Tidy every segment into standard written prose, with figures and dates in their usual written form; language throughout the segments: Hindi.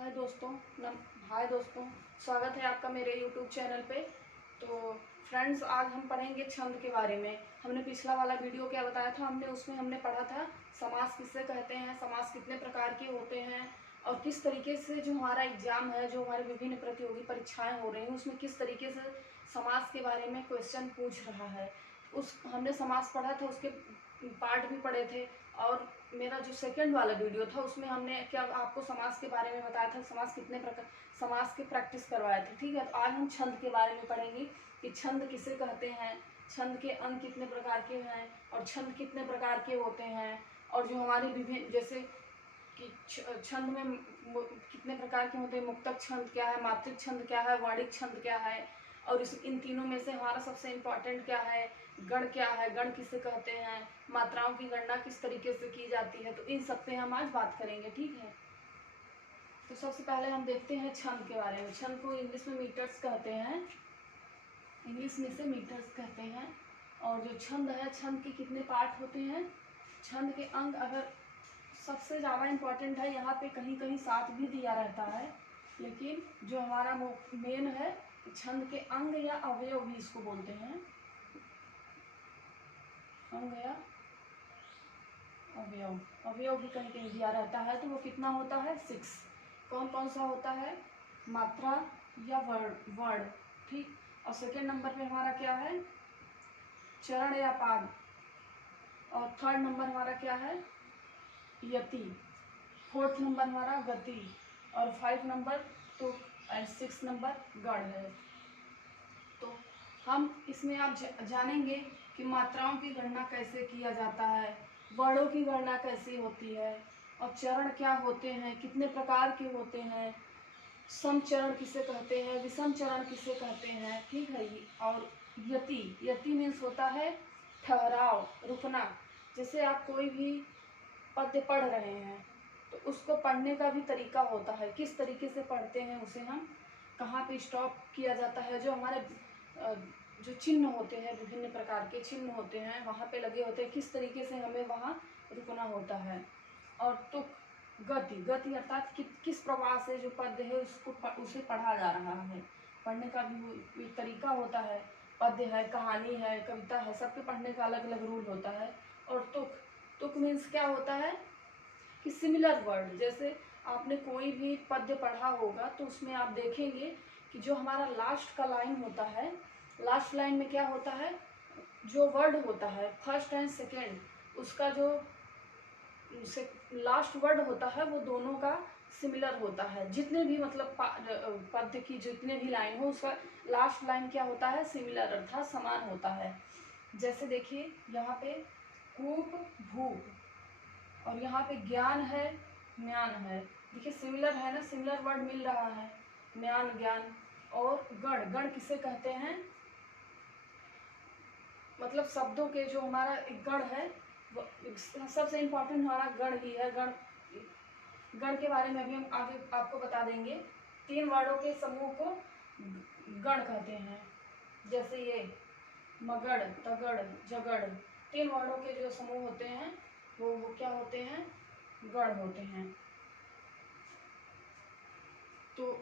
हाय दोस्तों हाय दोस्तों, स्वागत है आपका मेरे YouTube चैनल पे। तो फ्रेंड्स, आज हम पढ़ेंगे छंद के बारे में। हमने पिछला वाला वीडियो क्या बताया था, उसमें हमने पढ़ा था समास किससे कहते हैं, समास कितने प्रकार के होते हैं और किस तरीके से जो हमारा एग्जाम है, जो हमारे विभिन्न प्रतियोगी परीक्षाएं हो रही हैं, उसमें किस तरीके से समास के बारे में क्वेश्चन पूछ रहा है। हमने समास पढ़ा था, उसके पार्ट भी पढ़े थे। और मेरा जो सेकंड वाला वीडियो था उसमें हमने क्या आपको समास के बारे में बताया था, समास कितने प्रकार, समास के प्रैक्टिस करवाए थे। ठीक है, तो आज हम छंद के बारे में पढ़ेंगे कि छंद किसे कहते हैं, छंद के अंग कितने प्रकार के हैं और छंद कितने प्रकार के होते हैं। और जो हमारे विभिन्न जैसे कि छंद में कितने प्रकार के होते हैं, मुक्तक छंद क्या है, मात्रिक छंद क्या है, वर्णिक छंद क्या है, और इन तीनों में से हमारा सबसे इम्पोर्टेंट क्या है, गण क्या है, गण किसे कहते हैं, मात्राओं की गणना किस तरीके से की जाती है। तो इन सब पे हम आज बात करेंगे। ठीक है, तो सबसे पहले हम देखते हैं छंद के बारे में। छंद को इंग्लिश में मीटर्स कहते हैं, इंग्लिश में से मीटर्स कहते हैं। और जो छंद है, छंद के कितने पार्ट होते हैं, छंद के अंग अगर सबसे ज़्यादा इम्पोर्टेंट है, यहाँ पे कहीं कहीं साथ भी दिया रहता है, लेकिन जो हमारा मेन है, छंद के अंग या अवयव भी इसको बोलते हैं, अंग या अवयव। अवयव भी कहीं कहीं दिया रहता है, तो वो कितना होता है, 6। कौन कौन सा होता है, मात्रा या वर्ड। ठीक, और सेकेंड नंबर पे हमारा क्या है, चरण या पाद। और थर्ड नंबर हमारा क्या है, यति। फोर्थ नंबर हमारा गति। और 5 नंबर तुक एंड 6 नंबर गढ़ है। तो हम इसमें आप जानेंगे कि मात्राओं की गणना कैसे किया जाता है, वर्णों की गणना कैसे होती है, और चरण क्या होते हैं, कितने प्रकार के होते हैं, सम चरण किसे कहते हैं, विषम चरण किसे कहते हैं। ठीक है, और यति, यति मीन्स होता है ठहराव, रुकना। जैसे आप कोई भी पद्य पढ़ रहे हैं तो उसको पढ़ने का भी तरीका होता है, किस तरीके से पढ़ते हैं उसे हम, कहाँ पे स्टॉप किया जाता है, जो हमारे जो चिन्ह होते हैं, विभिन्न प्रकार के चिन्ह होते हैं वहाँ पे लगे होते हैं, किस तरीके से हमें वहाँ रुकना होता है। और तुक, गति, गति अर्थात किस प्रवाह से जो पद्य है उसे पढ़ा जा रहा है, पढ़ने का भी तरीका होता है। पद्य है, कहानी है, कविता है, सबके पढ़ने का अलग अलग रूल होता है। और तुक, तुक मीन्स क्या होता है कि सिमिलर वर्ड। जैसे आपने कोई भी पद्य पढ़ा होगा तो उसमें आप देखेंगे कि जो हमारा लास्ट का लाइन होता है, लास्ट लाइन में क्या होता है, जो वर्ड होता है फर्स्ट एंड सेकेंड, उसका जो लास्ट वर्ड होता है वो दोनों का सिमिलर होता है। जितने भी मतलब पद्य की जितने भी लाइन हो, उसका लास्ट लाइन क्या होता है, सिमिलर अर्थात समान होता है। जैसे देखिए यहाँ पे कूप भूप, और यहाँ पे ज्ञान है, ज्ञान है। देखिए सिमिलर है ना, सिमिलर वर्ड मिल रहा है, ज्ञान, ज्ञान। और गण, गण किसे कहते हैं, मतलब शब्दों के जो हमारा एक गण है, सबसे इम्पोर्टेंट हमारा गण ही है। गण, गण के बारे में भी हम आगे आपको बता देंगे। 3 वर्डों के समूह को गण कहते हैं। जैसे ये मगड़, तगड़, जगड़, 3 वर्डों के जो समूह होते हैं वो क्या होते हैं, गण होते हैं। तो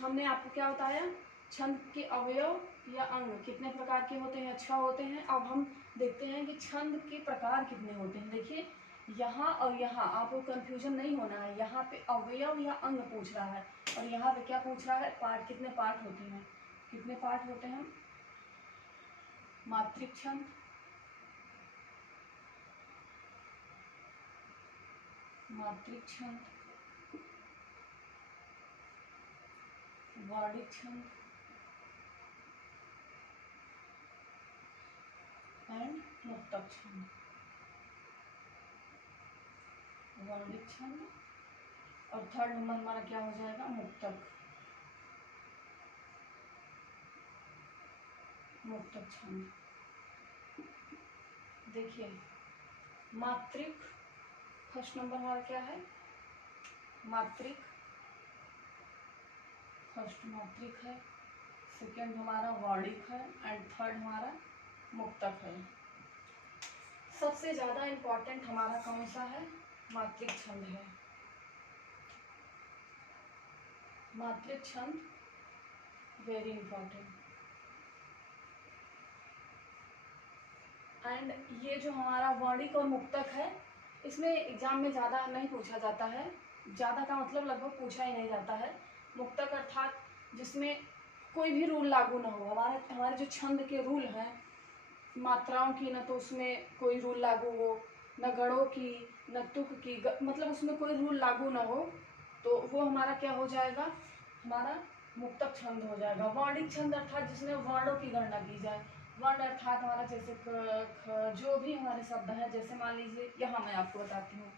हमने आपको क्या बताया, छंद के अवयव या अंग कितने प्रकार के होते हैं, 6 होते हैं। अब हम देखते हैं कि छंद के प्रकार कितने होते हैं। देखिए यहाँ और यहाँ आपको कंफ्यूजन नहीं होना है, यहाँ पे अवयव या अंग पूछ रहा है और यहाँ पे क्या पूछ रहा है, पार्ट, कितने पार्ट होते हैं, कितने पार्ट होते हैं। मात्रिक छंद, मात्रिक छंद, वर्णिक छंद एंड मुक्तक छंद। वर्णिक छंद और थर्ड नंबर हमारा क्या हो जाएगा, मुक्तक, मुक्तक छंद। देखिए मात्रिक, फर्स्ट नंबर हमारा क्या है, मात्रिक, फर्स्ट मात्रिक है, सेकेंड हमारा वर्णिक है एंड थर्ड हमारा मुक्तक है। सबसे ज़्यादा इम्पोर्टेंट हमारा कौन सा है, मात्रिक छंद है। मात्रिक छंद वेरी इंपॉर्टेंट। एंड ये जो हमारा वर्णिक और मुक्तक है, इसमें एग्जाम में ज़्यादा नहीं पूछा जाता है, ज़्यादा का मतलब लगभग पूछा ही नहीं जाता है। मुक्तक अर्थात जिसमें कोई भी रूल लागू ना हो, हमारे जो छंद के रूल हैं मात्राओं की, न तो उसमें कोई रूल लागू हो, न गणों की, न तुक की, मतलब उसमें कोई रूल लागू ना हो, तो वो हमारा क्या हो जाएगा, हमारा मुक्तक छंद हो जाएगा। वर्णिक छंद अर्थात जिसमें वर्णों की गणना की जाए। वर्ण अर्थात हमारा जैसे क, ख, जो भी हमारे शब्द हैं, जैसे मान लीजिए यहाँ मैं आपको बताती हूँ,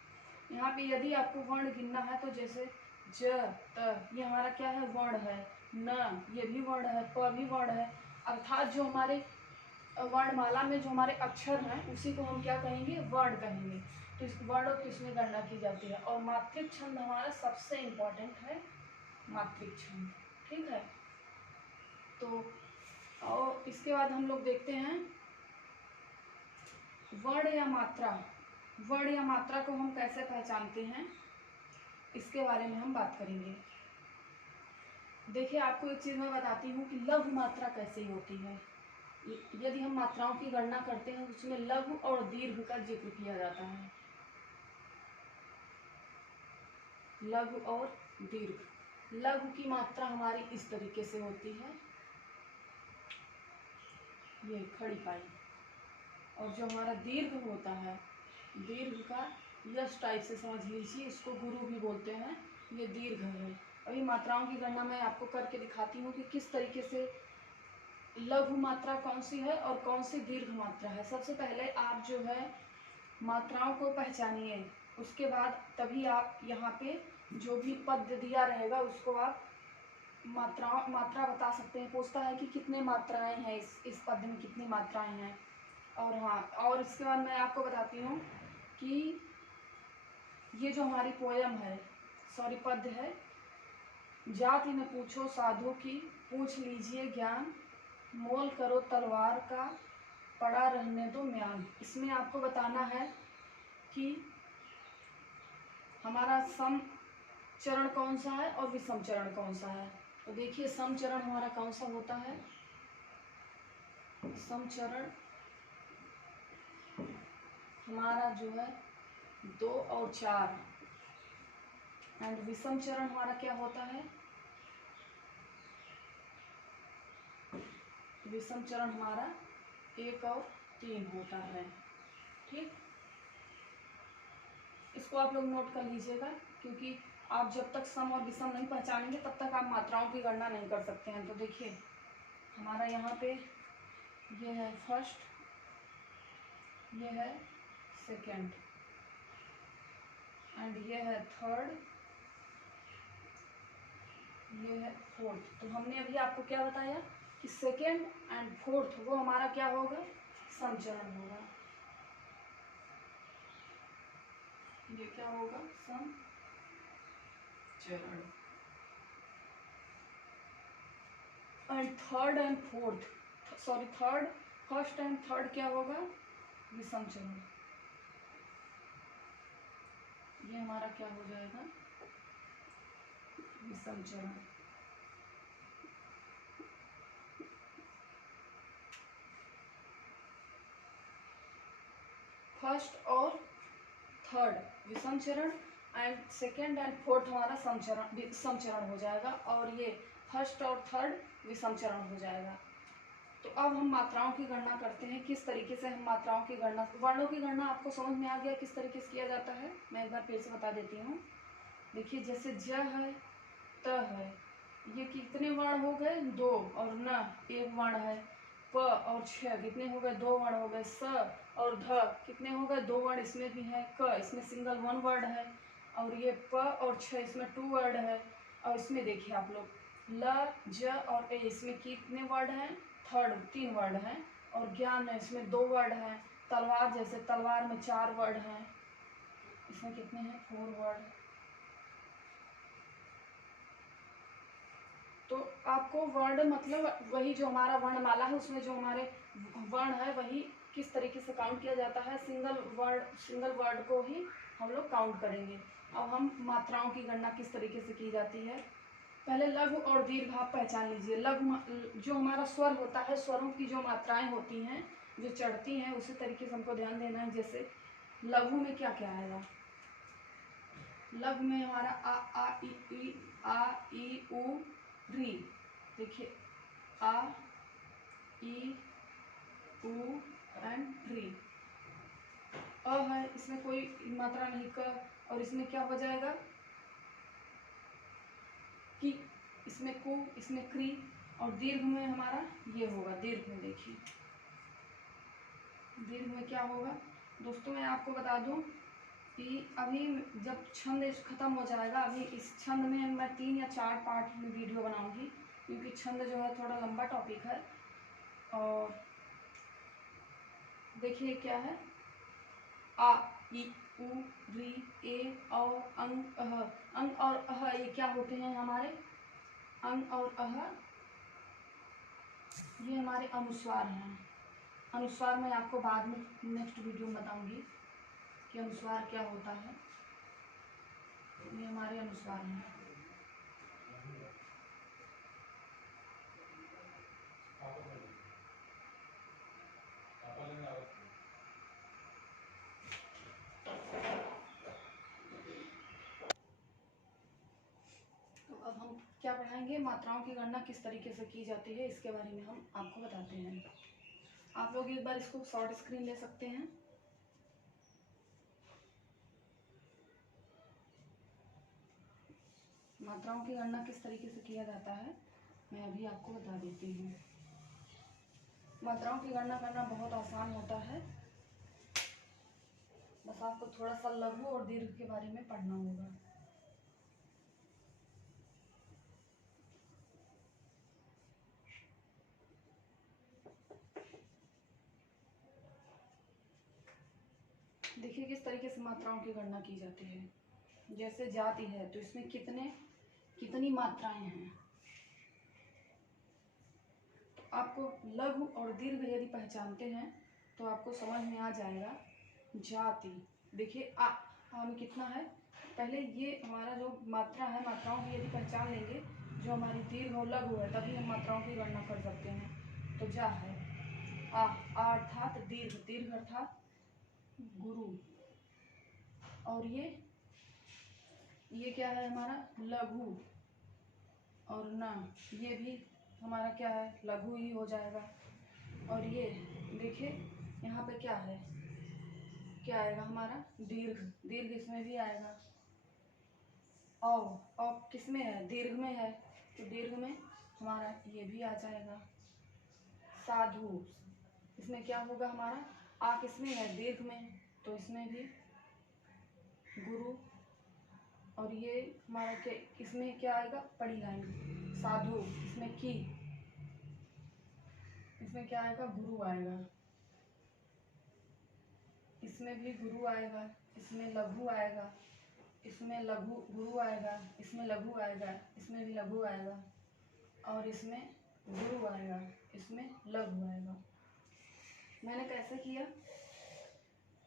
यहाँ पे यदि आपको वर्ण गिनना है तो जैसे ज त, ये हमारा क्या है, वर्ण है। न, ये भी वर्ण है। प भी वर्ण है। अर्थात जो हमारे वर्णमाला में जो हमारे अक्षर हैं उसी को हम क्या कहेंगे, वर्ण कहेंगे। तो इस वर्णों की इसमें गणना की जाती है। और मात्रिक छंद हमारा सबसे इम्पोर्टेंट है, मात्रिक छंद। ठीक है, तो और इसके बाद हम लोग देखते हैं वर्ण या मात्रा। वर्ण या मात्रा को हम कैसे पहचानते हैं, इसके बारे में हम बात करेंगे। देखिए, आपको एक चीज़ मैं बताती हूँ कि लघु मात्रा कैसे होती है। यदि हम मात्राओं की गणना करते हैं तो उसमें लघु और दीर्घ का जिक्र किया जाता है। लघु और दीर्घ। लघु की मात्रा हमारी इस तरीके से होती है, ये खड़ी पाई। और जो हमारा दीर्घ होता है, दीर्घ का यश टाइप से समझ लीजिए, इसको गुरु भी बोलते हैं, ये दीर्घ है। अभी मात्राओं की गणना मैं आपको करके दिखाती हूँ कि किस तरीके से लघु मात्रा कौन सी है और कौन सी दीर्घ मात्रा है। सबसे पहले आप जो है मात्राओं को पहचानिए, उसके बाद तभी आप यहाँ पे जो भी पद दिया रहेगा उसको आप मात्रा बता सकते हैं। पूछता है कि कितने मात्राएं हैं, इस पद में कितनी मात्राएं हैं। और हाँ, और इसके बाद मैं आपको बताती हूँ कि ये जो हमारी पोयम है, सॉरी पद है, जाति न पूछो साधु की, पूछ लीजिए ज्ञान, मोल करो तलवार का, पड़ा रहने दो म्यान। इसमें आपको बताना है कि हमारा सम चरण कौन सा है और विषम चरण कौन सा है। तो देखिए, सम चरण हमारा कौन सा होता है, सम चरण हमारा जो है 2 और 4, एंड विषम चरण हमारा क्या होता है, विषम चरण हमारा 1 और 3 होता है। ठीक, इसको आप लोग नोट कर लीजिएगा, क्योंकि आप जब तक सम और विषम नहीं पहचानेंगे तब तक आप मात्राओं की गणना नहीं कर सकते हैं। तो देखिए, हमारा यहाँ पे ये है फर्स्ट, ये है सेकंड, एंड ये है थर्ड, ये है फोर्थ। तो हमने अभी आपको क्या बताया कि सेकंड एंड फोर्थ वो हमारा क्या होगा, समचरण होगा। ये क्या होगा, समचरण। And third and fourth, sorry third, first and third क्या होगा, विषम चरण। ये हमारा क्या हो जाएगा, विषम चरण। फर्स्ट और थर्ड विषम चरण, एंड सेकेंड एंड फोर्थ हमारा समचरण हो जाएगा, और ये फर्स्ट और थर्ड विषम चरण हो जाएगा। तो अब हम मात्राओं की गणना करते हैं, किस तरीके से हम मात्राओं की गणना, वर्णों की गणना आपको समझ में आ गया किस तरीके से किया जाता है। मैं एक बार फिर से बता देती हूँ। देखिए, जैसे ज है, त है, ये कितने वर्ण हो गए, 2, और न 1 वर्ण है। प और छ कितने हो गए, 2 वर्ण हो गए। स और ध कितने हो गए, 2 वर्ण इसमें भी है। क इसमें सिंगल 1 वर्ड है, और ये प और छ इसमें 2 वर्ड है। और इसमें देखिए आप लोग, ल, ज और ए इसमें कितने वर्ड हैं, थर्ड 3 वर्ड हैं। और ज्ञान है, इसमें 2 वर्ड हैं। तलवार, जैसे तलवार में 4 वर्ड हैं, इसमें कितने हैं, 4 वर्ड। तो आपको वर्ण मतलब वही जो हमारा वर्णमाला है उसमें जो हमारे वर्ण है वही किस तरीके से काउंट किया जाता है, सिंगल वर्ड को ही हम लोग काउंट करेंगे। अब हम मात्राओं की गणना किस तरीके से की जाती है, पहले लघु और दीर्घ आप पहचान लीजिए। लघु जो हमारा स्वर होता है, स्वरों की जो मात्राएं होती हैं, जो चढ़ती हैं, उसी तरीके से हमको ध्यान देना है। जैसे लघु में क्या क्या आएगा? लघु में हमारा आ ई उ री। देखिए आ ई उ एंड री। अ है, इसमें कोई मात्रा नहीं। क, और इसमें क्या हो जाएगा? कि। इसमें कु, इसमें क्री। और दीर्घ में हमारा ये होगा। दीर्घ में देखिए, दीर्घ में क्या होगा दोस्तों, मैं आपको बता दूं कि अभी जब छंद खत्म हो जाएगा, अभी इस छंद में मैं 3 या 4 पार्ट में वीडियो बनाऊंगी, क्योंकि छंद जो है थोड़ा लंबा टॉपिक है। और देखिए क्या है, आ ई उ री ए औ अंग अह। अंग और अह ये क्या होते हैं हमारे? अंग और अह ये हमारे अनुस्वार हैं। अनुस्वार मैं आपको बाद में नेक्स्ट वीडियो में बताऊंगी कि अनुस्वार क्या होता है। ये हमारे अनुस्वार हैं। तो अब हम क्या पढ़ाएंगे? मात्राओं की गणना किस तरीके से की जाती है, इसके बारे में हम आपको बताते हैं। आप लोग एक बार इसको शॉर्ट स्क्रीन ले सकते हैं। मात्राओं की गणना किस तरीके से किया जाता है, मैं अभी आपको बता देती हूँ। मात्राओं की गणना करना बहुत आसान होता है, बस आपको थोड़ा सा लघु और दीर्घ के बारे में पढ़ना होगा। देखिए किस तरीके से मात्राओं की गणना की जाती है। जैसे जाति है तो इसमें कितनी मात्राएं हैं। आपको लघु और दीर्घ यदि पहचानते हैं तो आपको समझ में आ जाएगा। जाति देखिए आ में कितना है, पहले ये हमारा जो मात्रा है, मात्राओं की यदि पहचान लेंगे, जो हमारी दीर्घ और लघु है, तभी हम मात्राओं की गणना कर सकते हैं। तो जा है आ अर्थात दीर्घ, दीर्घ अर्थात गुरु। और ये क्या है हमारा? लघु। और ना, ये भी हमारा क्या है? लघु ही हो जाएगा। और ये देखिए यहाँ पे क्या है, क्या आएगा हमारा? दीर्घ। दीर्घ इसमें भी आएगा। औ किस में है? दीर्घ में है, तो दीर्घ में हमारा ये भी आ जाएगा। साधु, इसमें क्या होगा हमारा? आ किस में है? दीर्घ में, तो इसमें भी गुरु। और ये हमारा क्या, इसमें क्या आएगा? पड़ी लाइन। साधु, इसमें की, इसमें क्या आएगा? गुरु आएगा। इसमें भी गुरु आएगा, इसमें लघु आएगा, इसमें लघु गुरु आएगा, इसमें लघु आएगा, इसमें भी लघु आएगा, और इसमें गुरु आएगा, इसमें लघु आएगा। मैंने कैसे किया?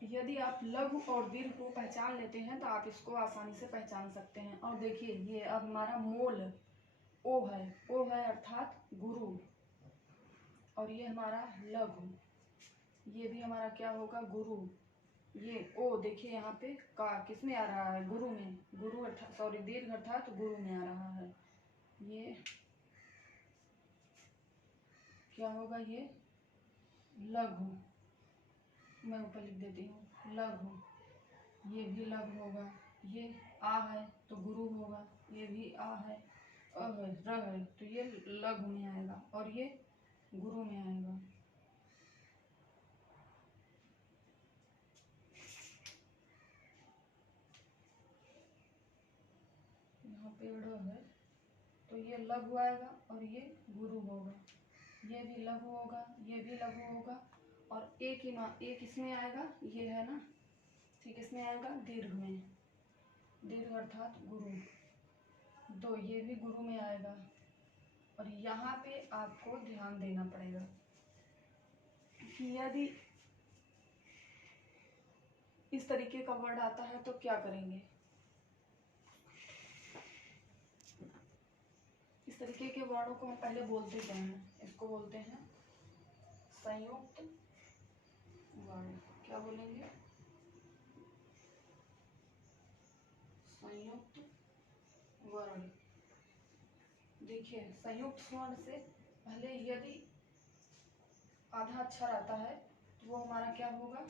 यदि आप लघु और दीर्घ को पहचान लेते हैं तो आप इसको आसानी से पहचान सकते हैं। और देखिए ये अब हमारा मोल ओ है, ओ है अर्थात गुरु। और ये हमारा लघु, ये भी हमारा क्या होगा? गुरु। ये ओ देखिए यहाँ पे का किस में आ रहा है? गुरु में। गुरु अर्थात सॉरी दीर्घ अर्थात गुरु में आ रहा है। ये क्या होगा? ये लघु, मैं ऊपर लिख देती हूँ लघु। ये भी लघु होगा। ये आ है तो गुरु होगा, ये भी आ है, अ है, र है, तो ये लघु में आएगा, और ये गुरु में आएगा। यहाँ पे ड़ है तो ये लघु आएगा और ये गुरु होगा। ये भी लघु होगा, ये भी लघु होगा, और एक इसमें आएगा, ये है ना, ठीक, इसमें आएगा दीर्घ में। दीर्घ अर्थात गुरु। दो, ये भी गुरु में आएगा। और यहाँ पे आपको ध्यान देना पड़ेगा कि यदि इस तरीके का वर्ड आता है तो क्या करेंगे। तरीके के वर्णों को हम पहले बोलते क्या हैं? इसको बोलते हैं संयुक्त वर्ण। क्या बोलेंगे? संयुक्त वर्ण। देखिए, संयुक्त वर्ण से पहले यदि आधा अक्षर आता है तो वो हमारा क्या होगा?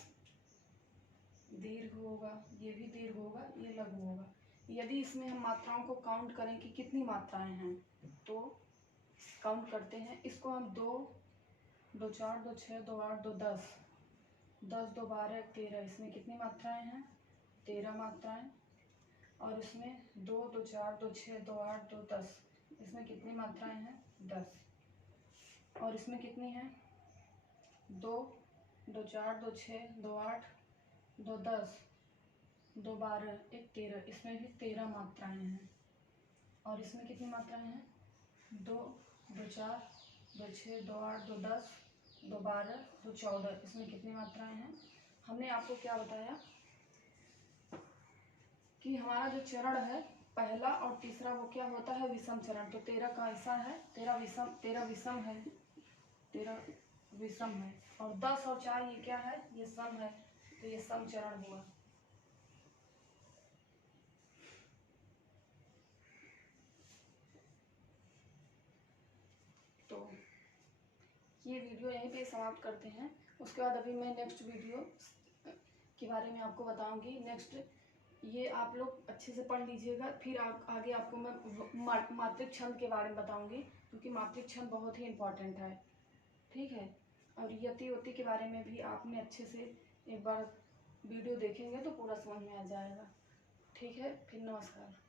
दीर्घ होगा। ये भी दीर्घ होगा, ये लघु होगा। यदि इसमें हम मात्राओं को काउंट करें कि कितनी मात्राएं हैं, तो काउंट करते हैं। इसको हम 2, 2 4, 2 6, 2 8, 2 10, 10 2 12 13। इसमें कितनी मात्राएं हैं? 13 मात्राएं। और इसमें 2 2 4, 2 6, 2 8, 2 10। इसमें कितनी मात्राएं हैं? 10। और इसमें कितनी हैं? 2 2 4, 2 6, 2 8, 2 10, 2 12, 1 13। इसमें भी 13 मात्राएं हैं। और इसमें कितनी मात्राएं हैं? 2 2 4, 2 6, 2 8, 2 10, 2 12, 2 14। इसमें कितनी मात्राएं हैं? हमने आपको क्या बताया कि हमारा जो चरण है पहला और तीसरा वो क्या होता है? विषम चरण। तो 13 का ऐसा है, 13 विषम है, 13 विषम है। और 10 और 4 ये क्या है? ये सम है, तो ये सम चरण हुआ। तो ये वीडियो यहीं पे समाप्त करते हैं। उसके बाद अभी मैं नेक्स्ट वीडियो के बारे में आपको बताऊंगी। नेक्स्ट ये आप लोग अच्छे से पढ़ लीजिएगा, फिर आगे आपको मैं मात्रिक छंद के बारे में बताऊंगी, क्योंकि मात्रिक छंद बहुत ही इम्पोर्टेंट है। ठीक है। और यति वति के बारे में भी आपने अच्छे से एक बार वीडियो देखेंगे तो पूरा समझ में आ जाएगा। ठीक है, फिर नमस्कार।